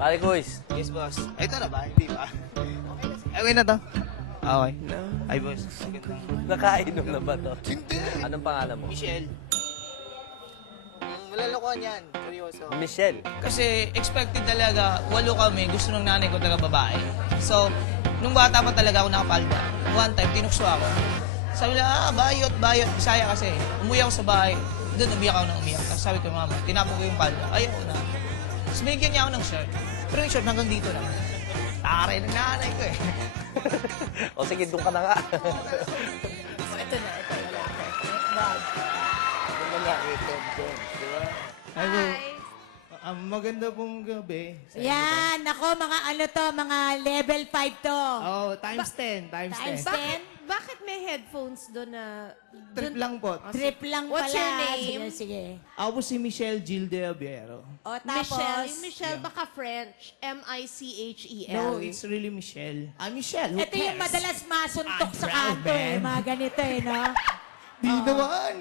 Pare Kuis. Yes, boss. Ito na ba? Hindi ba? Okay na to. Okay. Ay, boss. Nakainom na ba to? Hindi. Anong pangalan mo? Michelle. Malalokohan yan. Seryoso. Michelle. Kasi expected talaga, 8 kami, gusto ng nanay ko talaga babae. So, nung bata pa talaga ako nakapalda, one time, tinukso ako. Sabi na, bayot. Bisaya kasi. Umuwi ako sa bahay. Doon, umiyak ako ng umiyak. Tapos sabi ko, mama, tinapon ko yung palda. Ayaw ko na. Tapos binigyan niya ako ng shirt. Pero yung shirt hanggang dito lang. Taray ng nanay ko eh. O sige, doon ka na nga. Ito na, lalaki. Bag. Maganda pong gabi. Yan, ako, mga ano to, mga level 5 to. Oh, times 10. Times Times 10. 10? Bakit may headphones doon na... Trip lang po. Trip lang What's pala. your name? Sige. Ako si Michelle Gil de Abiero. O tapos, Michelle. Yung Michelle, baka French. M-I-C-H-E-L. No, it's really Michelle. I'm Michelle. Who ito yung cares? madalas masuntok I'm sa proud, kanto eh. man. Mga ganito eh, no? Di naman.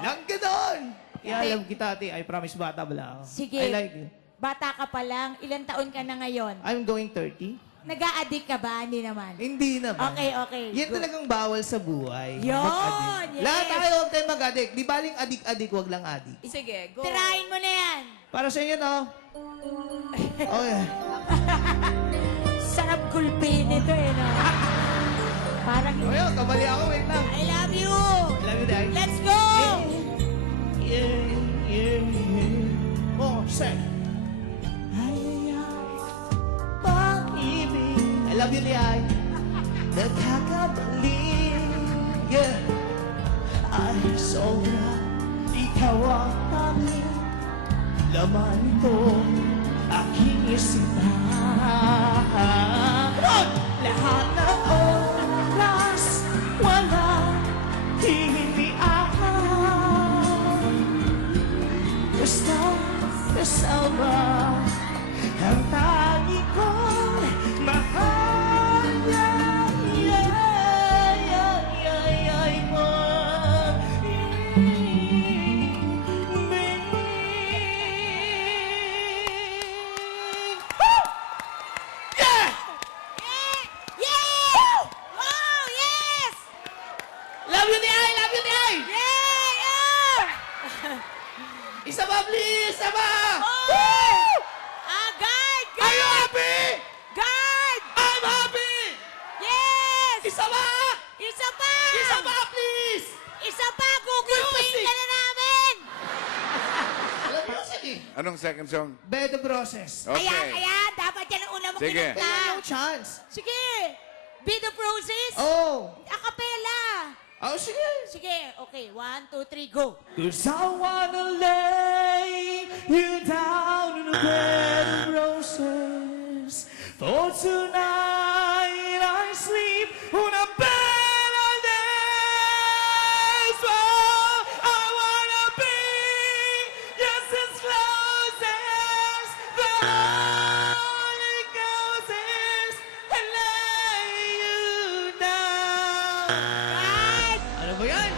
Lang ganon. Kaya alam kita, ate. I promise bata bala ako. Sige. I like you. Bata ka pa lang. Ilang taon ka na ngayon? I'm going 30. Nag-a-addict ka ba? Hindi naman. Hindi naman. Okay. Yan Good. talagang bawal sa buhay. Yun, Mag-addict. yes. Lahat tayo huwag tayo mag-addict. Di baling adik-adik, wag lang adik. Sige, go. Tirahin mo na yan. Para sa inyo, no? Okay. Sarap gulpin ito eh, no? Parang, Ayun, kamali ako. Wait lang. I love you. Love you, Dad. Let's go. Yeah. Oh, say. Pag-ibig. I love you, Liay. Nagkakabali. Yeah. Ay, sobra. Ikaw ang tanging laman ko. Aking isipan. Lahat ng oras wala hihilian. Basta kasama ang tangi kong mahal. Yeah! Wow, yes! Love you, Liay! Love you, Liay! Yeah! Isa ba, please? Isa ba? Oh! Guard! Are you Guard! happy? Guard! I'm happy! Yes! Isa ba? Isa pa! Isa ba, please? Isa pa! Gugulpin ka na namin! Alam mo, sige. Anong second song? Better process. Okay. Ayan! Dapat yan ang una mo Sige. kinanta. No chance. Sige! Be the process! Oh. Acapella! Oh, sige. Sige, okay. 1, 2, 3, go! Cause I wanna lay you down in a bed of roses. For tonight I sleep on a bed of days. Oh, I wanna be just as close as the Holy Ghost is and lay you down. Guard! Ano ba yan?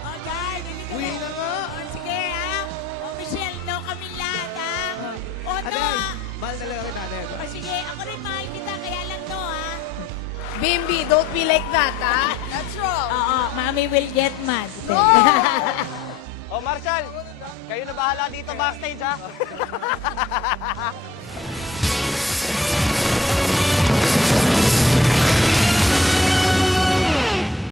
Oh, guard! Hindi ka Uwi na nga. Oh, sige, ha? Oh, Michelle, no kami lahat, ha? Oh, no, Ate, ha? mahal talaga kita, ate. Oh, sige, ako rin mahal kita, kaya lang no, ha? Bimbi, don't be like that, ha? That's wrong. Oo, mommy will get mad. O Marshall, kayo na bahala dito backstage ha.